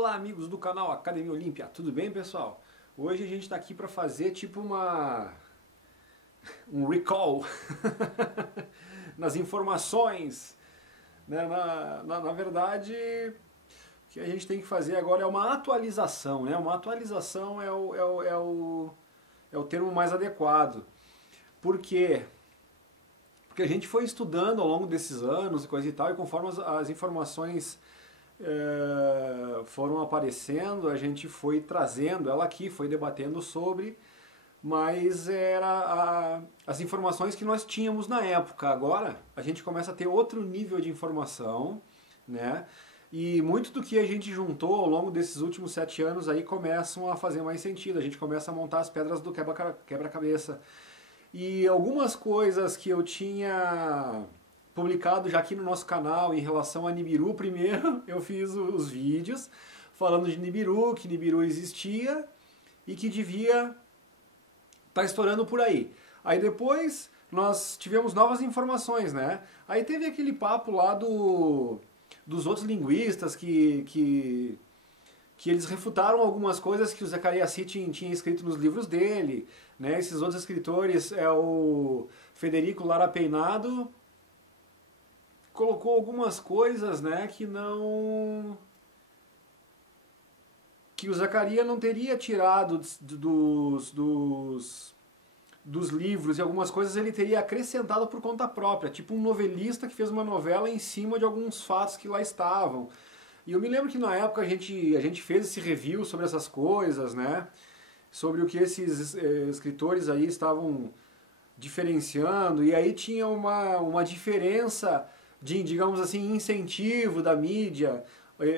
Olá amigos do canal Academia Olímpia, tudo bem pessoal? Hoje a gente está aqui para fazer tipo um recall nas informações, né? Na verdade, o que a gente tem que fazer agora é uma atualização, né? Uma atualização é o termo mais adequado. Por quê? Porque a gente foi estudando ao longo desses anos e coisa e tal, e conforme as informações foram aparecendo, a gente foi trazendo ela aqui, foi debatendo sobre, mas as informações que nós tínhamos na época. Agora a gente começa a ter outro nível de informação, né? E muito do que a gente juntou ao longo desses últimos 7 anos aí começam a fazer mais sentido. A gente começa a montar as pedras do quebra-cabeça. E algumas coisas que eu tinha publicado já aqui no nosso canal em relação a Nibiru, primeiro eu fiz os vídeos falando de Nibiru, que Nibiru existia e que devia estar estourando por aí. Aí depois nós tivemos novas informações, né? Aí teve aquele papo lá dos outros linguistas que eles refutaram algumas coisas que o Zecharia Sitchin tinha escrito nos livros dele, né? Esses outros escritores, o Federico Lara Peinado colocou algumas coisas, né, que o Zecharia não teria tirado dos livros, e algumas coisas ele teria acrescentado por conta própria, tipo um novelista que fez uma novela em cima de alguns fatos que lá estavam. E eu me lembro que na época a gente fez esse review sobre essas coisas, né? Sobre o que esses escritores aí estavam diferenciando, e aí tinha uma diferença de, digamos assim, incentivo da mídia,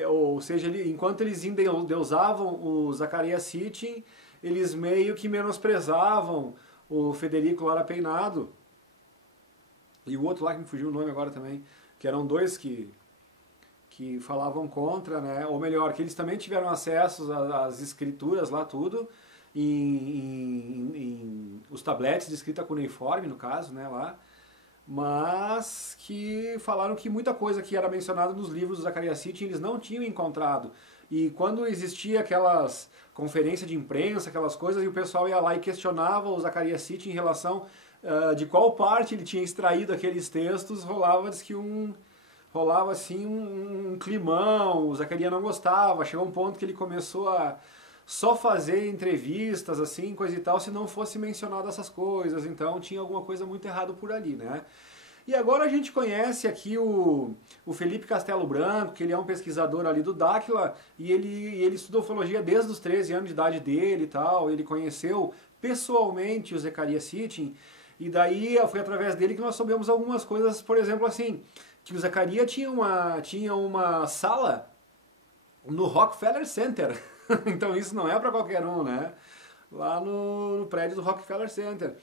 ou seja, enquanto eles endeusavam o Zecharia Sitchin, eles meio que menosprezavam o Federico Lara Peinado, e o outro lá que me fugiu o nome agora também, que eram dois que falavam contra, né? Ou melhor, que eles também tiveram acesso às escrituras lá, tudo, em os tabletes de escrita cuneiforme, no caso, né, lá, mas que falaram que muita coisa que era mencionada nos livros do Zecharia Sitchin eles não tinham encontrado. E quando existia aquelas conferências de imprensa, aquelas coisas, e o pessoal ia lá e questionava o Zecharia Sitchin em relação de qual parte ele tinha extraído aqueles textos, rolava assim um climão, o Zecharia não gostava, chegou um ponto que ele começou a só fazer entrevistas, assim, coisa e tal, se não fosse mencionado essas coisas, então tinha alguma coisa muito errada por ali, né? E agora a gente conhece aqui o Felipe Castelo Branco, que ele é um pesquisador ali do Dáquila, e ele estudou ufologia desde os 13 anos de idade dele e tal, ele conheceu pessoalmente o Zecharia Sitchin, e daí foi através dele que nós soubemos algumas coisas, por exemplo, assim, que o Zecharia tinha uma sala no Rockefeller Center. Então isso não é para qualquer um, né? Lá no prédio do Rockefeller Center.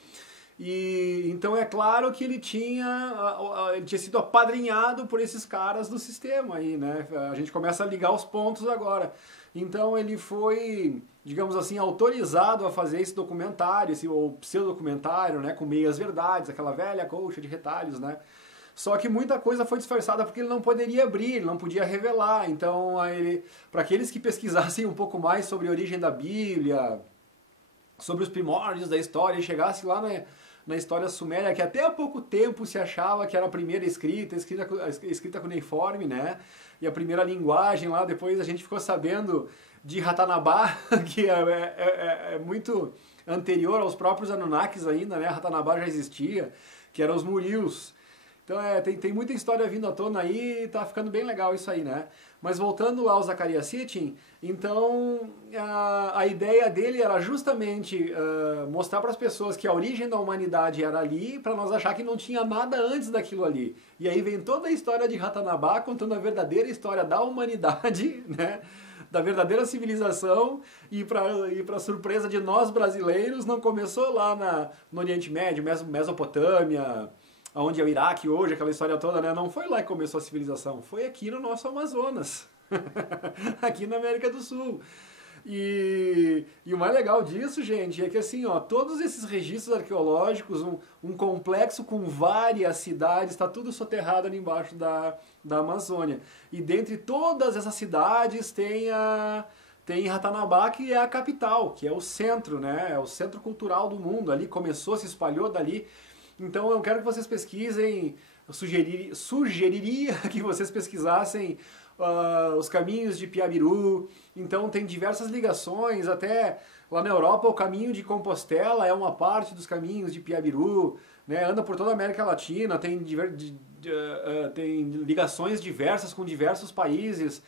E então é claro que ele tinha sido apadrinhado por esses caras do sistema aí, né? A gente começa a ligar os pontos agora. Então ele foi, digamos assim, autorizado a fazer esse documentário, ou pseudodocumentário, né? Com meias verdades, aquela velha colcha de retalhos, né? Só que muita coisa foi disfarçada porque ele não poderia abrir, ele não podia revelar. Então, para aqueles que pesquisassem um pouco mais sobre a origem da Bíblia, sobre os primórdios da história, e chegasse lá na história suméria, que até há pouco tempo se achava que era a primeira escrita cuneiforme, né? E a primeira linguagem lá, depois a gente ficou sabendo de Ratanabá, que é muito anterior aos próprios Anunnakis ainda, né? Ratanabá já existia, que eram os Murios. Então tem muita história vindo à tona aí, tá ficando bem legal isso aí, né? Mas voltando lá ao Zecharia Sitchin, então a ideia dele era justamente mostrar para as pessoas que a origem da humanidade era ali, para nós achar que não tinha nada antes daquilo ali. E aí vem toda a história de Ratanabá contando a verdadeira história da humanidade, né? Da verdadeira civilização, e para surpresa de nós brasileiros, não começou lá no Oriente Médio, Mesopotâmia, onde é o Iraque hoje, aquela história toda, né? Não foi lá que começou a civilização, foi aqui no nosso Amazonas, aqui na América do Sul. E o mais legal disso, gente, é que assim, ó, todos esses registros arqueológicos, um complexo com várias cidades, está tudo soterrado ali embaixo da Amazônia. E dentre todas essas cidades tem Ratanabá, que é a capital, que é o centro, né? É o centro cultural do mundo. Ali começou, se espalhou dali. Então eu quero que vocês pesquisem, eu sugeriria que vocês pesquisassem os caminhos de Piabiru. Então tem diversas ligações, até lá na Europa o caminho de Compostela é uma parte dos caminhos de Piabiru, né? Anda por toda a América Latina, tem ligações diversas com diversos países.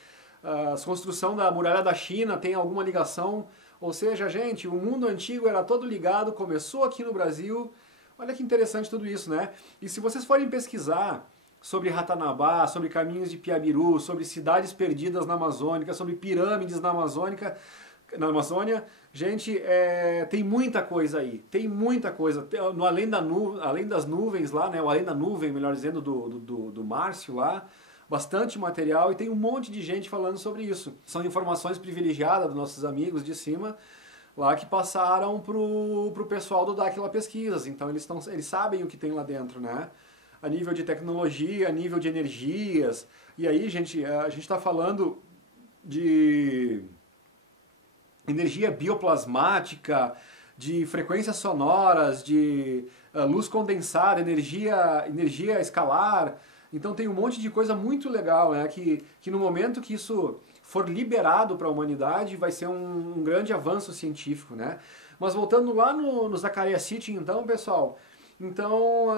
A construção da muralha da China tem alguma ligação, ou seja, gente, o mundo antigo era todo ligado, começou aqui no Brasil. Olha que interessante tudo isso, né? E se vocês forem pesquisar sobre Ratanabá, sobre caminhos de Piabiru, sobre cidades perdidas na Amazônia, sobre pirâmides na Amazônia, gente, tem muita coisa aí, tem muita coisa. No além das nuvens lá, né? O além da nuvem, melhor dizendo, do Márcio lá, bastante material e tem um monte de gente falando sobre isso. São informações privilegiadas dos nossos amigos de cima, lá que passaram pro pessoal do Dáquila Pesquisas. Então eles sabem o que tem lá dentro, né? A nível de tecnologia, a nível de energias. E aí, gente, a gente está falando de energia bioplasmática, de frequências sonoras, de luz condensada, energia escalar. Então tem um monte de coisa muito legal, né? Que no momento que isso for liberado para a humanidade, vai ser um grande avanço científico, né? Mas voltando lá no Zaccaria Sitchin, então, pessoal, então,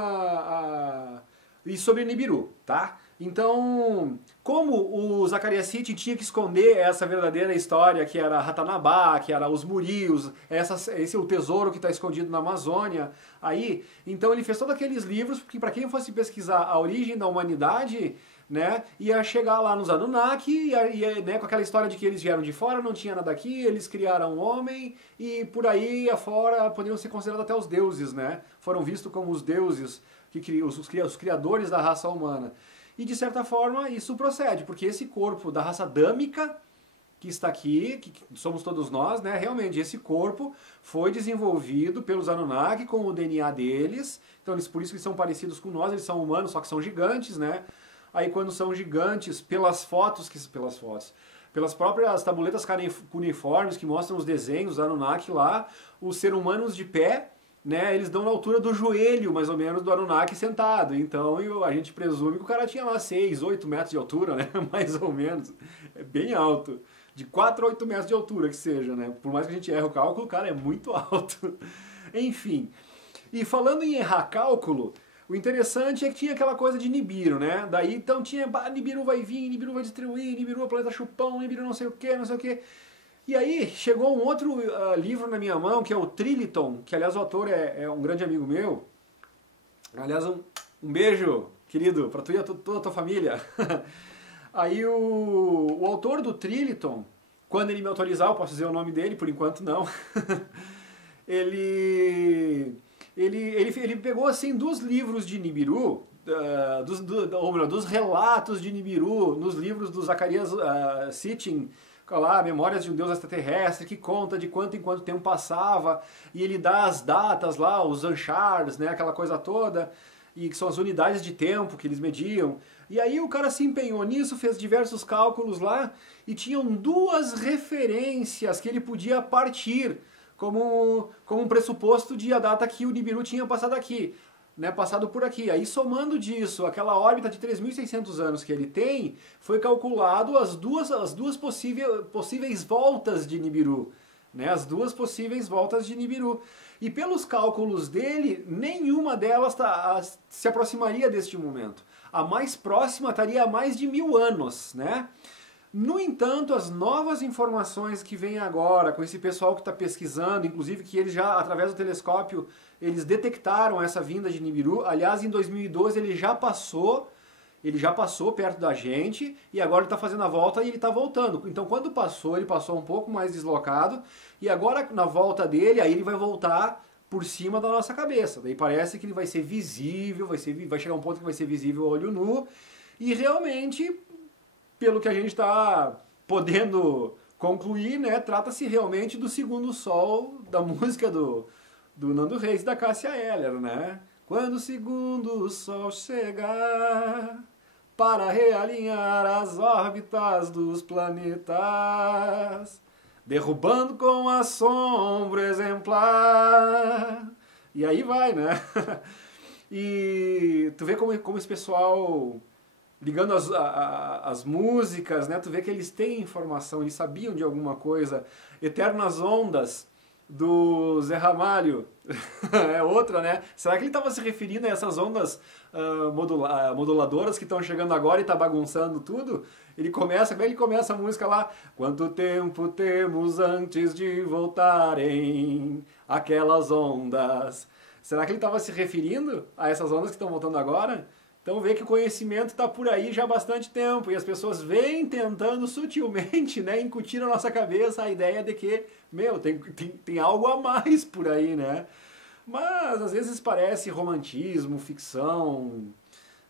e sobre Nibiru, tá? Então, como o Zaccaria Sitchin tinha que esconder essa verdadeira história, que era Ratanabá, que era os Murios, esse é o tesouro que está escondido na Amazônia, aí, então ele fez todos aqueles livros, porque para quem fosse pesquisar a origem da humanidade, né, ia chegar lá nos Anunnaki, né, com aquela história de que eles vieram de fora, não tinha nada aqui, eles criaram o homem, e por aí afora poderiam ser considerados até os deuses, né? Foram vistos como os deuses, os criadores da raça humana. E de certa forma isso procede, porque esse corpo da raça adâmica que está aqui, que somos todos nós, né? Realmente esse corpo foi desenvolvido pelos Anunnaki com o DNA deles, então por isso que eles são parecidos com nós, eles são humanos, só que são gigantes, né? Aí quando são gigantes, pelas próprias tabuletas cuneiformes que mostram os desenhos da Anunnaki lá, os seres humanos de pé, né, eles dão na altura do joelho, mais ou menos, do Anunnaki sentado. Então a gente presume que o cara tinha lá 6, 8 metros de altura, né, mais ou menos. É bem alto. De 4 a 8 metros de altura que seja, né. Por mais que a gente erre o cálculo, o cara é muito alto. Enfim. E falando em errar cálculo, o interessante é que tinha aquela coisa de Nibiru, né? Daí então tinha, Nibiru vai vir, Nibiru vai distribuir, Nibiru é o planeta chupão, Nibiru não sei o que, não sei o que. E aí chegou um outro livro na minha mão, que é o Trilithon, que aliás o autor é um grande amigo meu. Aliás, um beijo, querido, para tu e toda a tua família. Aí o autor do Trilithon, quando ele me autorizar, eu posso dizer o nome dele, por enquanto não. Ele pegou assim dos livros de Nibiru, dos relatos de Nibiru, nos livros do Zacarias Sitchin, lá, Memórias de um Deus Extraterrestre, que conta de quanto em quanto tempo passava, e ele dá as datas lá, os anchars, né, aquela coisa toda, e que são as unidades de tempo que eles mediam. E aí o cara se empenhou nisso, fez diversos cálculos lá, e tinham duas referências que ele podia partir como um pressuposto de a data que o Nibiru tinha passado aqui, né, passado por aqui. Aí somando disso, aquela órbita de 3.600 anos que ele tem, foi calculado as duas possíveis voltas de Nibiru, né, as duas possíveis voltas de Nibiru. E pelos cálculos dele, nenhuma delas se aproximaria deste momento. A mais próxima estaria a mais de 1000 anos, né? No entanto, as novas informações que vêm agora, com esse pessoal que está pesquisando, inclusive que eles já, através do telescópio, eles detectaram essa vinda de Nibiru. Aliás, em 2012 ele já passou perto da gente, e agora ele está fazendo a volta e ele está voltando. Então quando passou, ele passou um pouco mais deslocado, e agora na volta dele, aí ele vai voltar por cima da nossa cabeça. Daí parece que ele vai ser visível, vai chegar um ponto que vai ser visível a olho nu, e realmente, pelo que a gente está podendo concluir, né, trata-se realmente do segundo sol da música do Nando Reis e da Cássia Eller, né? Quando o segundo sol chegar para realinhar as órbitas dos planetas, derrubando com assombro exemplar. E aí vai, né? E tu vê como esse pessoal, ligando as músicas, né? Tu vê que eles têm informação, eles sabiam de alguma coisa. Eternas Ondas, do Zé Ramalho, é outra, né? Será que ele estava se referindo a essas ondas moduladoras que estão chegando agora e tá bagunçando tudo? Como é que ele começa a música lá? Quanto tempo temos antes de voltarem aquelas ondas? Será que ele estava se referindo a essas ondas que estão voltando agora? Então vê que o conhecimento está por aí já há bastante tempo e as pessoas vêm tentando sutilmente, né, incutir na nossa cabeça a ideia de que, meu, tem algo a mais por aí, né? Mas às vezes parece romantismo, ficção,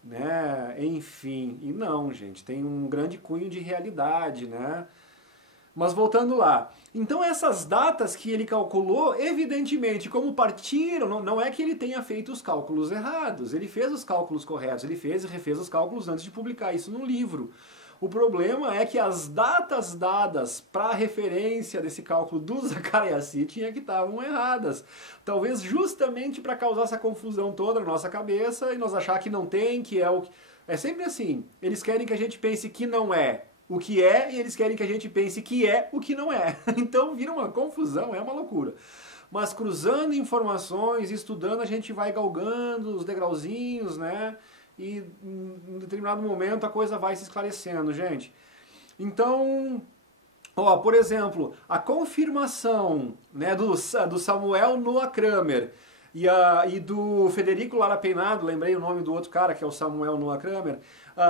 né? Enfim, e não, gente, tem um grande cunho de realidade, né? Mas voltando lá, então essas datas que ele calculou, evidentemente, como partiram, não é que ele tenha feito os cálculos errados, ele fez os cálculos corretos, ele fez e refez os cálculos antes de publicar isso no livro. O problema é que as datas dadas para referência desse cálculo do Zakariassy é que estavam erradas. Talvez justamente para causar essa confusão toda na nossa cabeça e nós achar que não tem, que é o que... É sempre assim, eles querem que a gente pense que não é o que é, e eles querem que a gente pense que é o que não é. Então vira uma confusão, é uma loucura. Mas cruzando informações, estudando, a gente vai galgando os degrauzinhos, né? E em determinado momento a coisa vai se esclarecendo, gente. Então, ó, por exemplo, a confirmação, né, do Samuel Noah Kramer e do Federico Lara Peinado, lembrei o nome do outro cara, que é o Samuel Noah Kramer,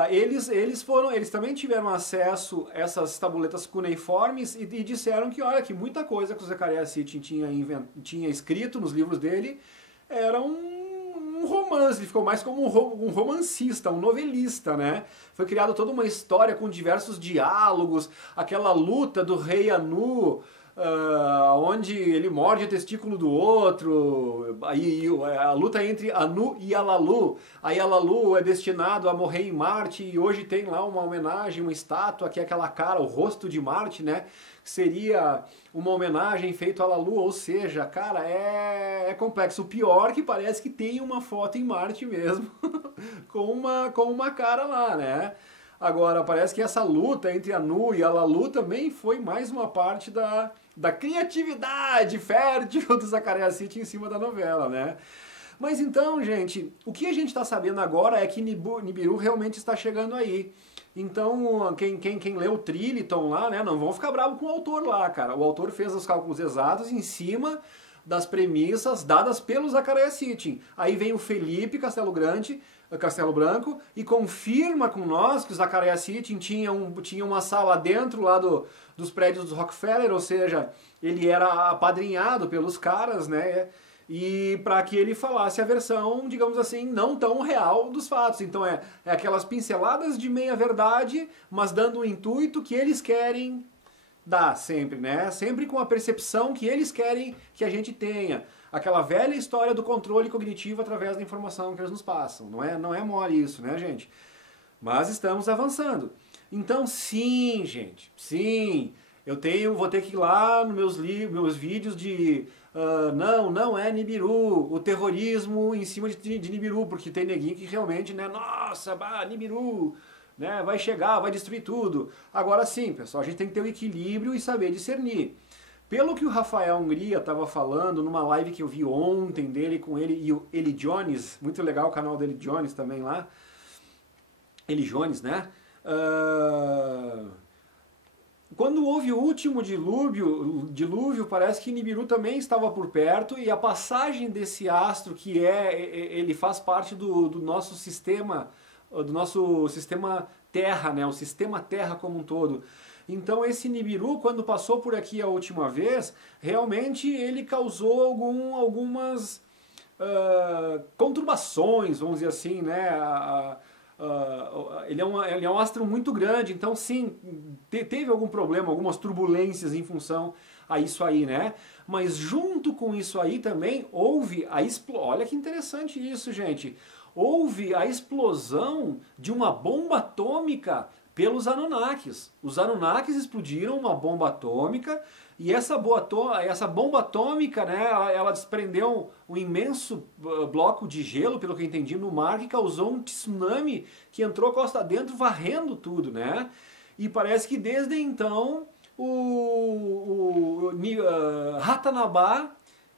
eles também tiveram acesso a essas tabuletas cuneiformes e disseram que, olha, que muita coisa que o Zakariassy tinha escrito nos livros dele era um romance, ele ficou mais como um romancista, um novelista, né? Foi criada toda uma história com diversos diálogos, aquela luta do rei Anu, onde ele morde o testículo do outro, aí a luta entre Anu e Alalu. Aí Alalu é destinado a morrer em Marte e hoje tem lá uma homenagem, uma estátua que é aquela cara, o rosto de Marte, né? Seria uma homenagem feita a Alalu, ou seja, cara, é complexo. O pior é que parece que tem uma foto em Marte mesmo, com uma cara lá, né? Agora, parece que essa luta entre Anu e Alalu também foi mais uma parte da criatividade fértil do Zakariassy em cima da novela, né? Mas então, gente, o que a gente está sabendo agora é que Nibiru realmente está chegando aí. Então, quem lê o Trilliton lá, né, não vão ficar bravo com o autor lá, cara. O autor fez os cálculos exatos em cima das premissas dadas pelo Zakariassy. Aí vem o Felipe Castelo Branco e confirma com nós que o Zakariassy tinha uma sala dentro lá dos prédios dos Rockefeller, ou seja, ele era apadrinhado pelos caras, né? E para que ele falasse a versão, digamos assim, não tão real dos fatos. Então é aquelas pinceladas de meia-verdade, mas dando o intuito que eles querem dar sempre, né? Sempre com a percepção que eles querem que a gente tenha. Aquela velha história do controle cognitivo através da informação que eles nos passam. Não é mole isso, né, gente? Mas estamos avançando. Então, sim, gente, sim, vou ter que ir lá nos meus vídeos de não é Nibiru, o terrorismo em cima de Nibiru, porque tem neguinho que realmente, né, nossa, Nibiru, né, vai chegar, vai destruir tudo. Agora sim, pessoal, a gente tem que ter o equilíbrio e saber discernir. Pelo que o Rafael Hungria estava falando numa live que eu vi ontem dele com ele e o Eli Jones, muito legal o canal dele Jones também lá, Eli Jones, né? Quando houve o último dilúvio, parece que Nibiru também estava por perto e a passagem desse astro ele faz parte do nosso sistema Terra, né? O sistema Terra como um todo. Então esse Nibiru, quando passou por aqui a última vez, realmente ele causou algumas conturbações, vamos dizer assim, né? ele é um astro muito grande, então sim, teve algum problema, algumas turbulências em função a isso aí, né? Mas junto com isso aí também houve a explosão. Olha que interessante isso, gente. Houve a explosão de uma bomba atômica pelos Anunnakis. Os Anunnakis explodiram uma bomba atômica e essa bomba atômica, né, ela desprendeu um imenso bloco de gelo, pelo que eu entendi, no mar, que causou um tsunami que entrou costa dentro, varrendo tudo, né? E parece que desde então o Ratanabá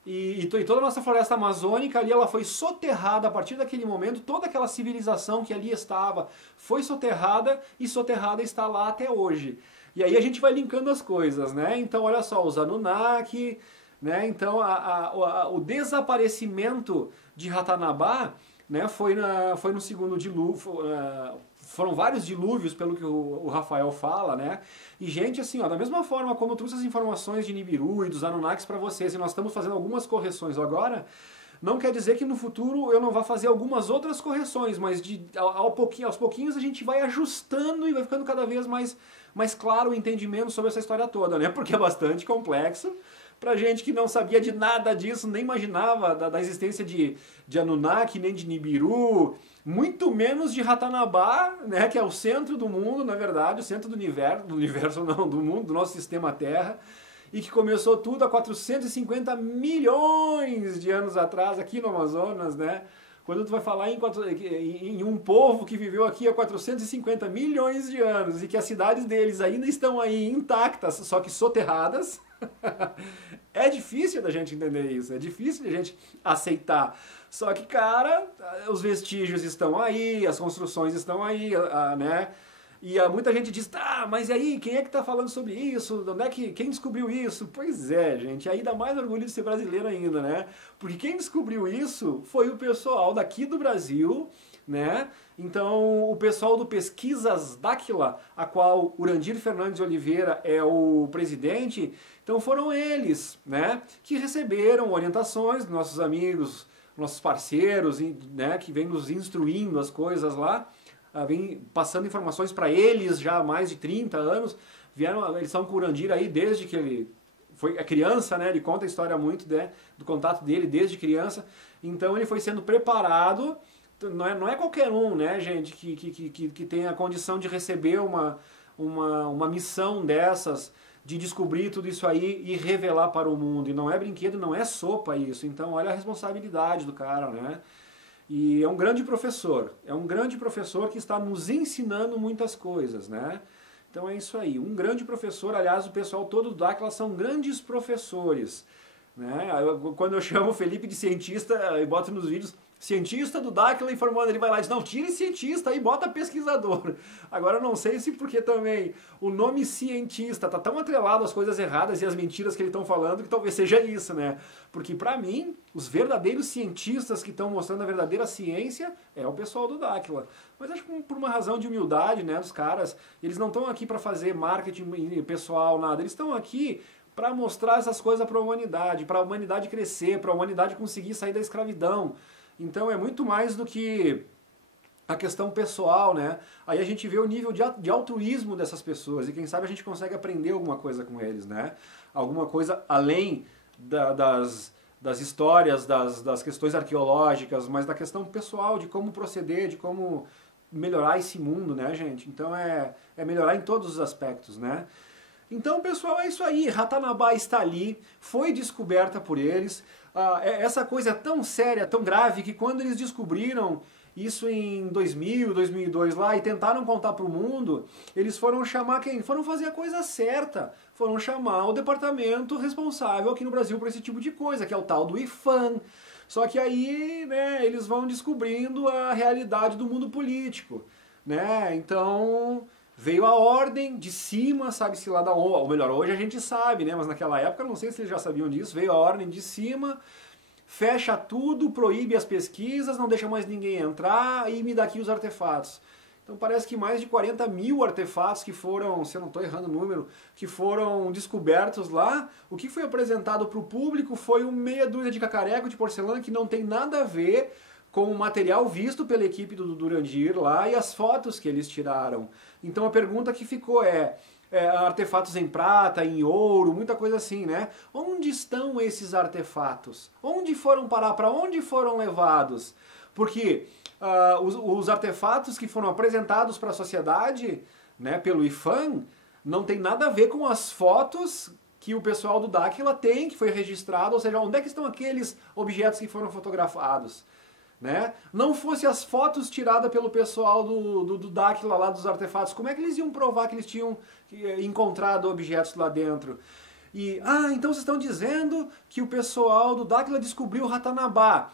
e toda a nossa floresta amazônica ali, ela foi soterrada a partir daquele momento, toda aquela civilização que ali estava foi soterrada e soterrada está lá até hoje. E aí a gente vai linkando as coisas, né? Então olha só, os Anunnaki, né? Então o desaparecimento de Ratanabá, né, foi no segundo dilúvio, foram vários dilúvios, pelo que o Rafael fala, né? E, gente, assim, ó, da mesma forma como eu trouxe as informações de Nibiru e dos Anunnakis para vocês, e nós estamos fazendo algumas correções agora, não quer dizer que no futuro eu não vá fazer algumas outras correções, mas aos pouquinhos a gente vai ajustando e vai ficando cada vez mais claro o entendimento sobre essa história toda, né? Porque é bastante complexo. Pra gente que não sabia de nada disso, nem imaginava da existência de Anunnaki, nem de Nibiru, muito menos de Ratanabá, né, que é o centro do mundo, na verdade, o centro do universo não, do mundo, do nosso sistema Terra, e que começou tudo há 450 milhões de anos atrás, aqui no Amazonas, né? Quando tu vai falar em um povo que viveu aqui há 450 milhões de anos e que as cidades deles ainda estão aí intactas, só que soterradas, é difícil da gente entender isso, é difícil da gente aceitar. Só que, cara, os vestígios estão aí, as construções estão aí, né? E muita gente diz, tá, mas e aí, quem é que tá falando sobre isso? Onde é quem descobriu isso? Pois é, gente, aí dá mais orgulho de ser brasileiro ainda, né? Porque quem descobriu isso foi o pessoal daqui do Brasil, né? Então, o pessoal do Pesquisas Dáquila, a qual Urandir Fernandes de Oliveira é o presidente, então foram eles, né, que receberam orientações dos nossos amigos, nossos parceiros, né, que vêm nos instruindo as coisas lá, vem passando informações para eles já há mais de 30 anos, eles são com o Urandir aí desde que ele foi a criança, né, ele conta a história muito, né, do contato dele desde criança, então ele foi sendo preparado. Não é qualquer um, né, gente, que tem a condição de receber uma missão dessas, de descobrir tudo isso aí e revelar para o mundo. E não é brinquedo, não é sopa isso. Então olha a responsabilidade do cara, né? E é um grande professor que está nos ensinando muitas coisas, né? Então é isso aí, um grande professor, aliás, o pessoal todo do Dáquila são grandes professores, né? Quando eu chamo o Felipe de cientista e boto nos vídeos, cientista do Dáquila informando, ele vai lá e diz, não, tire cientista e bota pesquisador. Agora eu não sei se porque também o nome cientista tá tão atrelado às coisas erradas e às mentiras que eles estão falando que talvez seja isso, né? Porque para mim, os verdadeiros cientistas que estão mostrando a verdadeira ciência é o pessoal do Dáquila. Mas acho que por uma razão de humildade, né, dos caras, eles não estão aqui para fazer marketing pessoal, nada. Eles estão aqui para mostrar essas coisas para a humanidade crescer, para a humanidade conseguir sair da escravidão. Então é muito mais do que a questão pessoal, né? Aí a gente vê o nível de altruísmo dessas pessoas e quem sabe a gente consegue aprender alguma coisa com eles, né? Alguma coisa além das histórias, das questões arqueológicas, mas da questão pessoal, de como proceder, de como melhorar esse mundo, né, gente? Então é melhorar em todos os aspectos, né? Então, pessoal, é isso aí. Ratanabá está ali, foi descoberta por eles. Essa coisa é tão séria, tão grave, que quando eles descobriram isso em 2000, 2002 lá, e tentaram contar para o mundo, eles foram chamar quem? Foram fazer a coisa certa. Foram chamar o departamento responsável aqui no Brasil por esse tipo de coisa, que é o tal do IFAM. Só que aí, né, eles vão descobrindo a realidade do mundo político, né? Então veio a ordem de cima, sabe-se lá da onde, ou melhor, hoje a gente sabe, né? Mas naquela época, não sei se eles já sabiam disso, veio a ordem de cima, fecha tudo, proíbe as pesquisas, não deixa mais ninguém entrar e me dá aqui os artefatos. Então parece que mais de 40 mil artefatos que foram, se eu não estou errando o número, que foram descobertos lá. O que foi apresentado para o público foi meia dúzia de cacareco de porcelana que não tem nada a ver com o material visto pela equipe do Durandir lá e as fotos que eles tiraram. Então a pergunta que ficou artefatos em prata, em ouro, muita coisa assim, né? Onde estão esses artefatos? Onde foram parar? Para onde foram levados? Porque os artefatos que foram apresentados para a sociedade, né, pelo IPHAN, não tem nada a ver com as fotos que o pessoal do Dáquila tem, que foi registrado, ou seja, onde é que estão aqueles objetos que foram fotografados? Né? Não fosse as fotos tiradas pelo pessoal do Dáquila lá dos artefatos, como é que eles iam provar que eles tinham encontrado objetos lá dentro? E, então vocês estão dizendo que o pessoal do Dáquila descobriu o Ratanabá.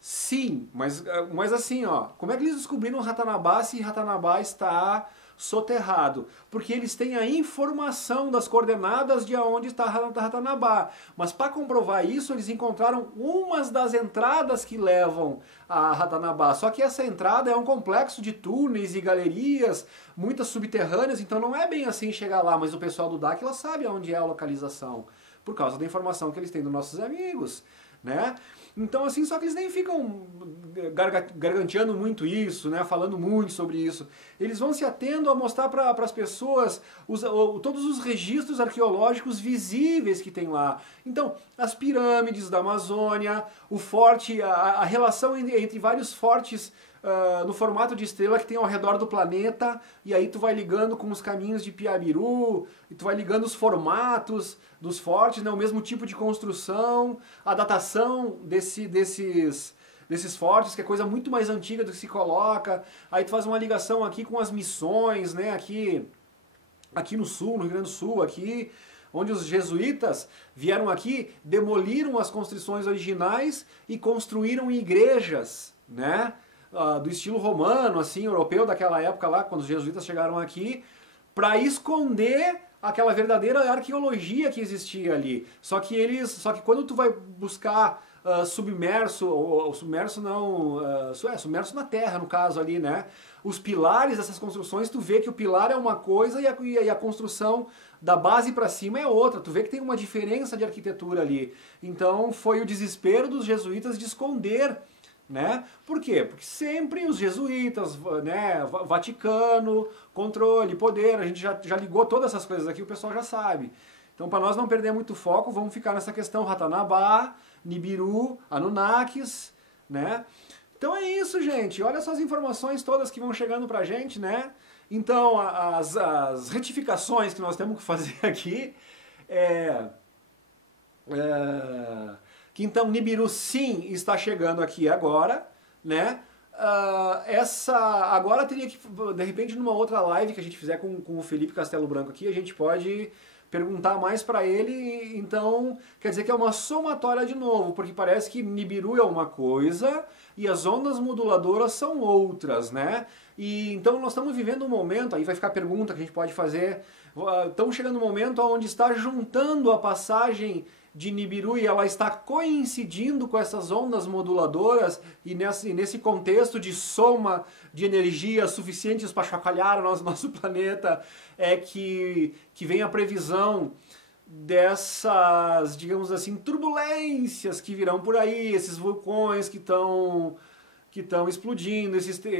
Sim, mas assim, ó, como é que eles descobriram o Ratanabá se Ratanabá está soterrado? Porque eles têm a informação das coordenadas de onde está Ratanabá. Mas para comprovar isso, eles encontraram umas das entradas que levam a Ratanabá. Só que essa entrada é um complexo de túneis e galerias, muitas subterrâneas, então não é bem assim chegar lá, mas o pessoal do Dáquila sabe onde é a localização, por causa da informação que eles têm dos nossos amigos, né? Então, assim, só que eles nem ficam garganteando muito isso, né, falando muito sobre isso. Eles vão se atendo a mostrar para as pessoas todos os registros arqueológicos visíveis que tem lá. Então, as pirâmides da Amazônia, o forte, a relação entre vários fortes no formato de estrela que tem ao redor do planeta, e aí tu vai ligando com os caminhos de Piabiru, e tu vai ligando os formatos dos fortes, né, o mesmo tipo de construção, a datação desses fortes, que é coisa muito mais antiga do que se coloca, aí tu faz uma ligação aqui com as missões, né, aqui no sul, no Rio Grande do Sul, aqui, onde os jesuítas vieram aqui, demoliram as construções originais e construíram igrejas, né, do estilo romano, assim, europeu daquela época lá, quando os jesuítas chegaram aqui, para esconder aquela verdadeira arqueologia que existia ali. Só que quando tu vai buscar submerso, ou submerso não, submerso na terra, no caso ali, né? Os pilares dessas construções, tu vê que o pilar é uma coisa e a construção da base para cima é outra. Tu vê que tem uma diferença de arquitetura ali. Então foi o desespero dos jesuítas de esconder, né? Por quê? Porque sempre os jesuítas, né, Vaticano, controle, poder, a gente já ligou todas essas coisas aqui, o pessoal já sabe. Então, para nós não perder muito foco, vamos ficar nessa questão Ratanabá, Nibiru, Anunnakis, né? Então é isso, gente. Olha só as informações todas que vão chegando pra gente, né? Então, as retificações que nós temos que fazer aqui que então Nibiru sim está chegando aqui agora, né? Agora teria que, de repente, numa outra live que a gente fizer com o Felipe Castelo Branco aqui, a gente pode perguntar mais para ele. Então, quer dizer que é uma somatória de novo, porque parece que Nibiru é uma coisa e as ondas moduladoras são outras, né? E então nós estamos vivendo um momento, aí vai ficar a pergunta que a gente pode fazer, estamos chegando um momento onde está juntando a passagem de Nibiru e ela está coincidindo com essas ondas moduladoras e nesse contexto de soma de energia suficientes para chacoalhar o nosso planeta que vem a previsão dessas, digamos assim, turbulências que virão por aí, esses vulcões que estão explodindo,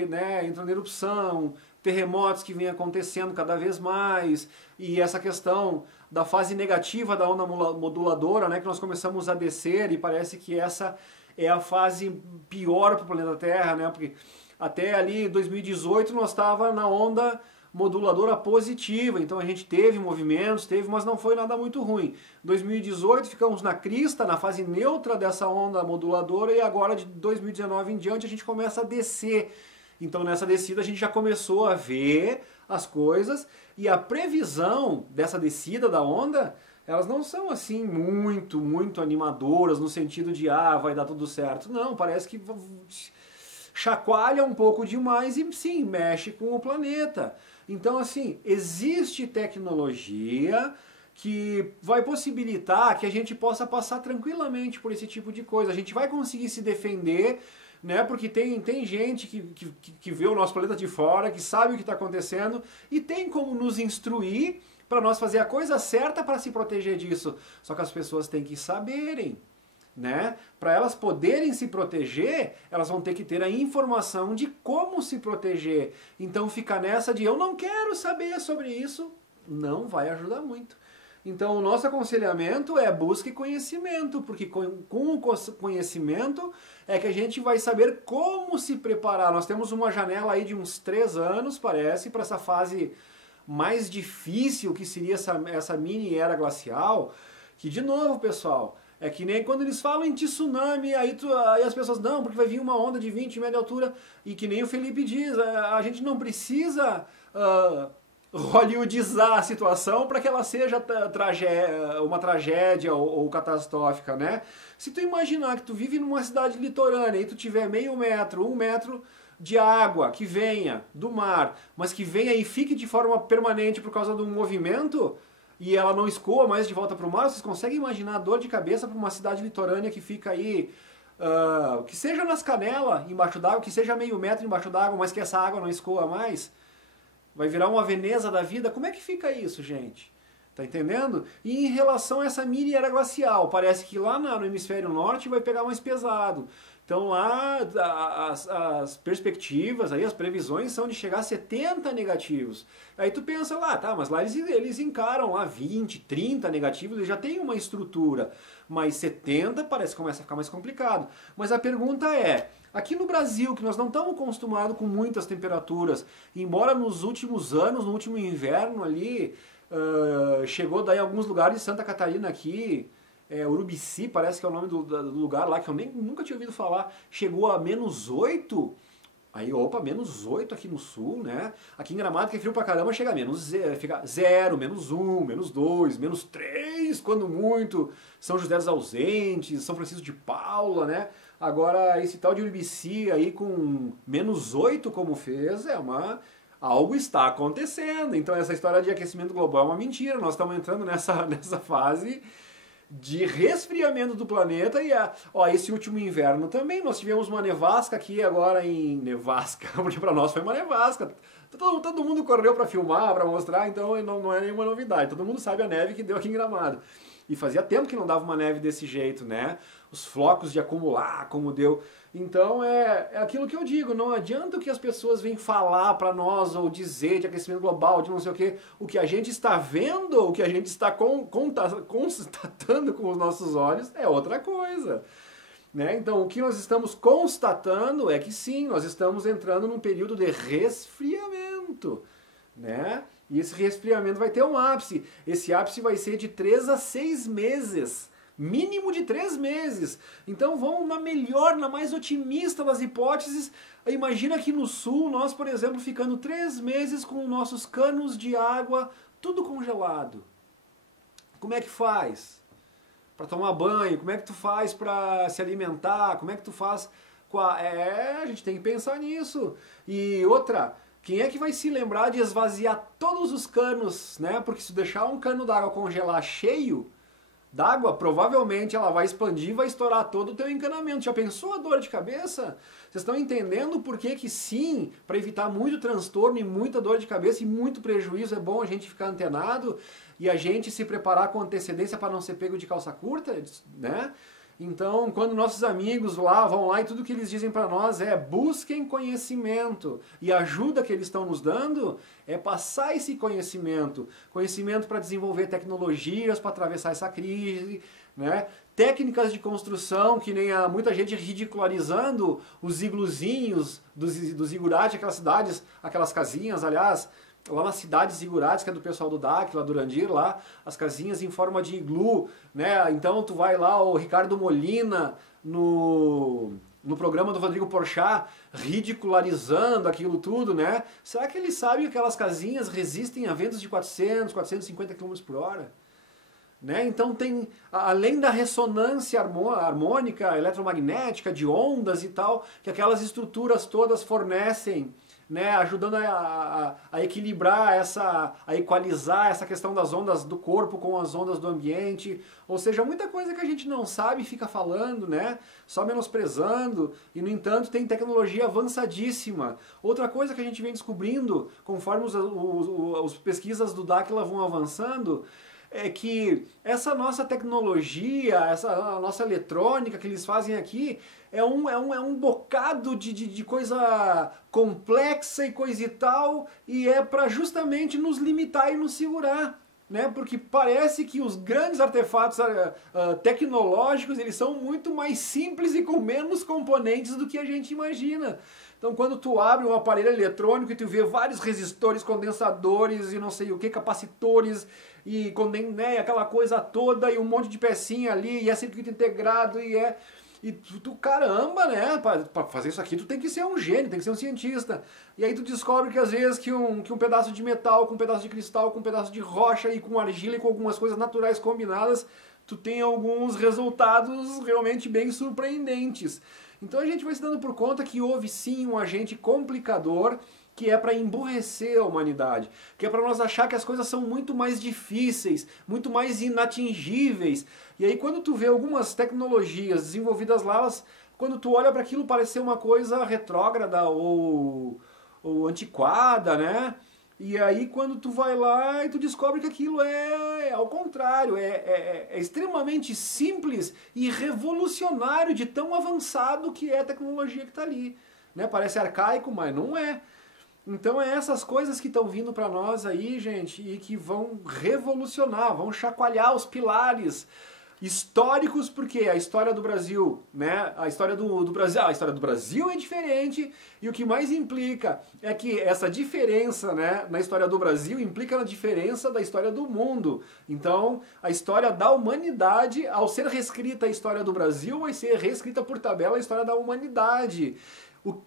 né, entrando em erupção, terremotos que vêm acontecendo cada vez mais, e essa questão da fase negativa da onda moduladora, né, que nós começamos a descer, e parece que essa é a fase pior para o planeta Terra, né, porque até ali 2018 nós estávamos na onda moduladora positiva, então a gente teve movimentos, mas não foi nada muito ruim. 2018 ficamos na crista, na fase neutra dessa onda moduladora, e agora de 2019 em diante a gente começa a descer. Então nessa descida a gente já começou a ver as coisas, e a previsão dessa descida da onda, elas não são assim muito animadoras no sentido de vai dar tudo certo. Não, parece que chacoalha um pouco demais e sim, mexe com o planeta. Então assim, existe tecnologia que vai possibilitar que a gente possa passar tranquilamente por esse tipo de coisa. A gente vai conseguir se defender, né? Porque tem gente que vê o nosso planeta de fora, que sabe o que está acontecendo e tem como nos instruir para nós fazer a coisa certa para se proteger disso. Só que as pessoas têm que saberem, né? Para elas poderem se proteger, elas vão ter que ter a informação de como se proteger. Então ficar nessa de eu não quero saber sobre isso, não vai ajudar muito. Então o nosso aconselhamento é busque conhecimento, porque com o conhecimento é que a gente vai saber como se preparar. Nós temos uma janela aí de uns 3 anos, parece, para essa fase mais difícil que seria essa mini era glacial, que de novo, pessoal, é que nem quando eles falam em tsunami, aí as pessoas, não, porque vai vir uma onda de 20 metros de altura, e que nem o Felipe diz, a gente não precisa hollywoodizar a situação para que ela seja uma tragédia ou catastrófica, né? Se tu imaginar que tu vive numa cidade litorânea e tu tiver meio metro, 1 metro de água que venha do mar, mas que venha e fique de forma permanente por causa de um movimento, e ela não escoa mais de volta para o mar, vocês conseguem imaginar a dor de cabeça para uma cidade litorânea que fica aí, que seja nas canelas, embaixo d'água, que seja meio metro embaixo d'água, mas que essa água não escoa mais? Vai virar uma Veneza da vida? Como é que fica isso, gente? Tá entendendo? E em relação a essa mini era glacial, parece que lá no hemisfério norte vai pegar mais pesado. Então lá as perspectivas, aí, as previsões são de chegar a 70 negativos. Aí tu pensa lá, tá, mas lá eles encaram lá 20, 30 negativos, eles já têm uma estrutura. Mas 70 parece que começa a ficar mais complicado. Mas a pergunta é, aqui no Brasil, que nós não estamos acostumados com muitas temperaturas, embora nos últimos anos, no último inverno ali, chegou daí em alguns lugares de Santa Catarina aqui, Urubici, parece que é o nome do lugar lá, que eu nunca tinha ouvido falar, chegou a -8, aí opa, -8 aqui no sul, né? Aqui em Gramado, que é frio pra caramba, chega a -0, fica 0, -1, -2, -3, quando muito, São José dos Ausentes, São Francisco de Paula, né? Agora, esse tal de Urubici aí com -8 como fez, algo está acontecendo. Então essa história de aquecimento global é uma mentira, nós estamos entrando nessa fase de resfriamento do planeta e esse último inverno também, nós tivemos uma nevasca aqui agora nevasca, porque para nós foi uma nevasca. Todo mundo correu para filmar, para mostrar, então não é nenhuma novidade. Todo mundo sabe a neve que deu aqui em Gramado. E fazia tempo que não dava uma neve desse jeito, né? Os flocos de acumular, como deu. Então é aquilo que eu digo, não adianta o que as pessoas vêm falar para nós ou dizer de aquecimento global, de não sei o quê. O que a gente está vendo, o que a gente está constatando com os nossos olhos é outra coisa. Né? Então o que nós estamos constatando é que sim, nós estamos entrando num período de resfriamento. Né? E esse resfriamento vai ter um ápice. Esse ápice vai ser de 3 a 6 meses. Mínimo de 3 meses. Então vamos na mais otimista das hipóteses. Imagina aqui no sul, nós, por exemplo, ficando 3 meses com nossos canos de água tudo congelado. Como é que faz? Para tomar banho? Como é que tu faz para se alimentar? Como é que tu faz? A gente tem que pensar nisso. E outra, quem é que vai se lembrar de esvaziar todos os canos, né? Porque se deixar um cano d'água congelar cheio d'água, provavelmente ela vai expandir e vai estourar todo o teu encanamento. Já pensou a dor de cabeça? Vocês estão entendendo por que sim, para evitar muito transtorno e muita dor de cabeça e muito prejuízo, é bom a gente ficar antenado e a gente se preparar com antecedência para não ser pego de calça curta, né? Então, quando nossos amigos vão lá e tudo que eles dizem para nós é busquem conhecimento. E a ajuda que eles estão nos dando é passar esse conhecimento. Conhecimento para desenvolver tecnologias, para atravessar essa crise, né? Técnicas de construção, que nem muita gente ridicularizando os igluzinhos dos zigurates, aquelas cidades, aquelas casinhas, aliás, lá na cidade Zigurates, que é do pessoal do DAC, lá do Urandir, lá, as casinhas em forma de iglu, né? Então tu vai lá, o Ricardo Molina, no programa do Rodrigo Porchat, ridicularizando aquilo tudo, né? Será que ele sabe que aquelas casinhas resistem a ventos de 400, 450 km por hora? Né? Então tem, além da ressonância harmônica, eletromagnética, de ondas e tal, que aquelas estruturas todas fornecem, né, ajudando a equilibrar, a equalizar essa questão das ondas do corpo com as ondas do ambiente. Ou seja, muita coisa que a gente não sabe e fica falando, né, só menosprezando, e no entanto tem tecnologia avançadíssima. Outra coisa que a gente vem descobrindo, conforme os pesquisas do Dáquila vão avançando, é que essa nossa tecnologia, essa nossa eletrônica que eles fazem aqui, é um bocado de coisa complexa e coisa e tal, e é para justamente nos limitar e nos segurar. Né? Porque parece que os grandes artefatos tecnológicos eles são muito mais simples e com menos componentes do que a gente imagina. Então quando tu abre um aparelho eletrônico e tu vê vários resistores, condensadores e não sei o que, capacitores e né, aquela coisa toda e um monte de pecinha ali e é circuito integrado e é... E tu caramba, né? Pra fazer isso aqui tu tem que ser um gênio, tem que ser um cientista. E aí tu descobre que às vezes que um pedaço de metal, com um pedaço de cristal, com um pedaço de rocha e com argila e com algumas coisas naturais combinadas, tu tem alguns resultados realmente bem surpreendentes. Então a gente vai se dando por conta que houve sim um agente complicador que é para emburrecer a humanidade, que é para nós achar que as coisas são muito mais difíceis, muito mais inatingíveis. E aí quando tu vê algumas tecnologias desenvolvidas lá, quando tu olha para aquilo parece ser uma coisa retrógrada ou antiquada, né? E aí quando tu vai lá e tu descobre que aquilo é ao contrário, é extremamente simples e revolucionário de tão avançado que é a tecnologia que está ali. Né? Parece arcaico, mas não é. Então é essas coisas que estão vindo para nós aí, gente, e que vão revolucionar, vão chacoalhar os pilares históricos, porque a história do Brasil, né, a história do Brasil, a história do Brasil é diferente, e o que mais implica é que essa diferença, né, na história do Brasil implica na diferença da história do mundo. Então, a história da humanidade, ao ser reescrita a história do Brasil, vai ser reescrita por tabela a história da humanidade.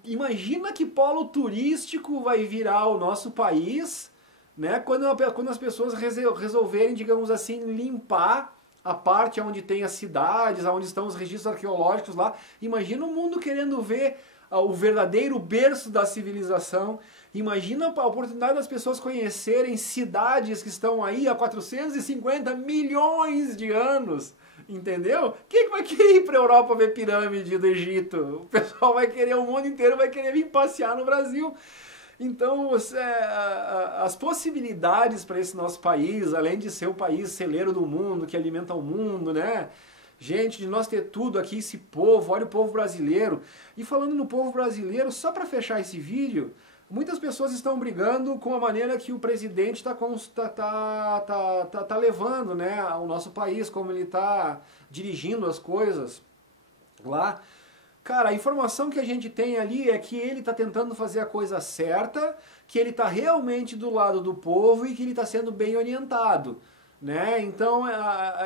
Imagina que polo turístico vai virar o nosso país, né, quando as pessoas resolverem, digamos assim, limpar a parte onde tem as cidades, onde estão os registros arqueológicos lá. Imagina o mundo querendo ver o verdadeiro berço da civilização. Imagina a oportunidade das pessoas conhecerem cidades que estão aí há 450 milhões de anos. Entendeu? Quem vai querer ir para a Europa ver pirâmide do Egito? O pessoal vai querer, o mundo inteiro vai querer vir passear no Brasil. Então, as possibilidades para esse nosso país, além de ser o país celeiro do mundo, que alimenta o mundo, né? Gente, de nós ter tudo aqui, esse povo, olha o povo brasileiro. E falando no povo brasileiro, só para fechar esse vídeo, muitas pessoas estão brigando com a maneira que o presidente tá levando, né, o nosso país, como ele está dirigindo as coisas lá. Cara, a informação que a gente tem ali é que ele está tentando fazer a coisa certa, que ele está realmente do lado do povo e que ele está sendo bem orientado. Né? Então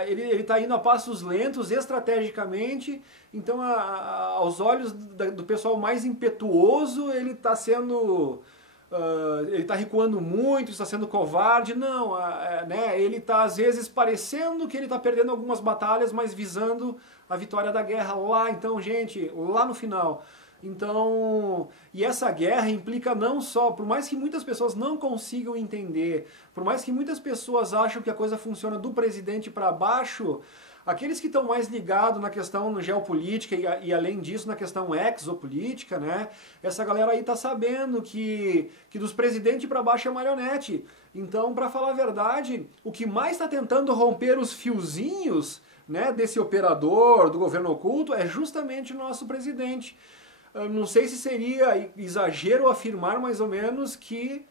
ele está indo a passos lentos, estrategicamente, então aos olhos do pessoal mais impetuoso ele está sendo... ele está recuando muito, está sendo covarde. Não, né, ele está às vezes parecendo que ele está perdendo algumas batalhas, mas visando a vitória da guerra lá, então gente, lá no final. Então, e essa guerra implica não só, por mais que muitas pessoas não consigam entender, por mais que muitas pessoas acham que a coisa funciona do presidente para baixo, aqueles que estão mais ligados na questão geopolítica e além disso na questão exopolítica, né? Essa galera aí tá sabendo que dos presidentes para baixo é marionete. Então, para falar a verdade, o que mais está tentando romper os fiozinhos, né, desse operador do governo oculto é justamente o nosso presidente. Eu não sei se seria exagero afirmar mais ou menos que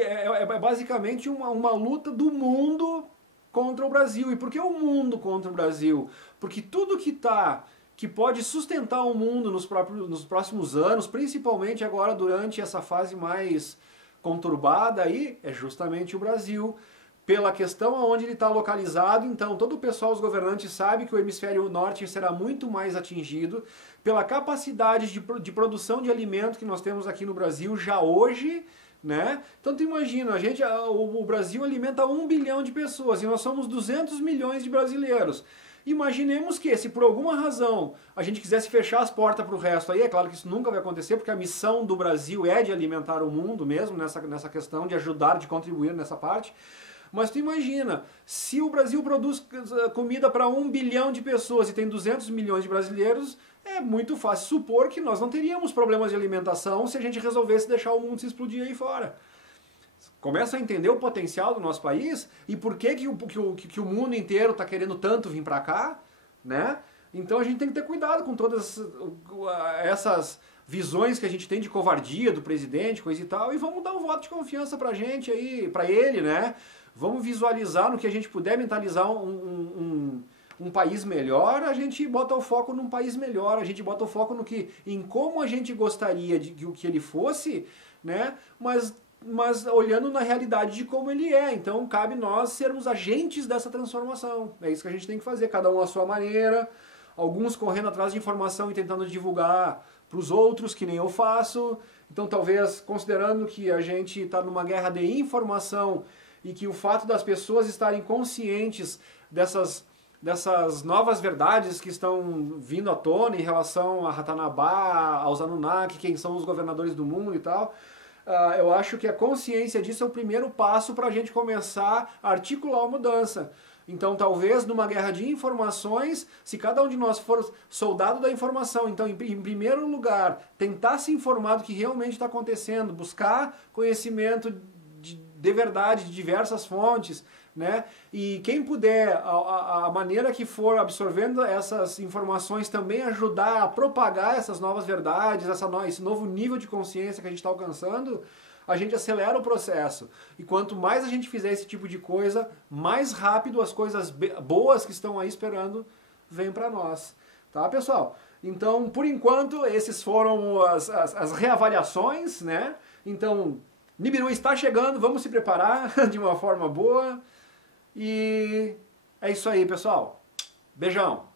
é basicamente uma luta do mundo contra o Brasil. E por que o mundo contra o Brasil? Porque tudo que pode sustentar o mundo nos próximos anos, principalmente agora durante essa fase mais conturbada aí, é justamente o Brasil. Pela questão aonde ele está localizado, então todo o pessoal, os governantes, sabe que o hemisfério norte será muito mais atingido, pela capacidade de produção de alimento que nós temos aqui no Brasil já hoje, né? Então tu imagina, o Brasil alimenta 1 bilhão de pessoas e nós somos 200 milhões de brasileiros. Imaginemos que, se por alguma razão a gente quisesse fechar as portas para o resto, aí é claro que isso nunca vai acontecer, porque a missão do Brasil é de alimentar o mundo mesmo, nessa questão de ajudar, de contribuir nessa parte. Mas tu imagina, se o Brasil produz comida para 1 bilhão de pessoas e tem 200 milhões de brasileiros, é muito fácil supor que nós não teríamos problemas de alimentação se a gente resolvesse deixar o mundo se explodir aí fora. Começa a entender o potencial do nosso país e por que o mundo inteiro está querendo tanto vir para cá, né? Então a gente tem que ter cuidado com todas essas visões que a gente tem de covardia do presidente, coisa e tal, e vamos dar um voto de confiança pra gente aí, pra ele, né? Vamos visualizar no que a gente puder mentalizar um país melhor, a gente bota o foco num país melhor, a gente bota o foco em como a gente gostaria de que ele fosse, né? Mas olhando na realidade de como ele é. Então cabe nós sermos agentes dessa transformação. É isso que a gente tem que fazer, cada um à sua maneira, alguns correndo atrás de informação e tentando divulgar para os outros, que nem eu faço. Então talvez, considerando que a gente está numa guerra de informação e que o fato das pessoas estarem conscientes dessas novas verdades que estão vindo à tona em relação a Ratanabá, aos Anunnaki, quem são os governadores do mundo e tal, eu acho que a consciência disso é o primeiro passo para a gente começar a articular a mudança. Então, talvez, numa guerra de informações, se cada um de nós for soldado da informação, então, em primeiro lugar, tentar se informar do que realmente está acontecendo, buscar conhecimento de verdade, de diversas fontes, né? E quem puder, a maneira que for absorvendo essas informações, também ajudar a propagar essas novas verdades, esse novo nível de consciência que a gente está alcançando, a gente acelera o processo. E quanto mais a gente fizer esse tipo de coisa, mais rápido as coisas boas que estão aí esperando vêm para nós. Tá, pessoal? Então, por enquanto, esses foram as reavaliações, né? Então, Nibiru está chegando, vamos se preparar de uma forma boa. E é isso aí, pessoal. Beijão!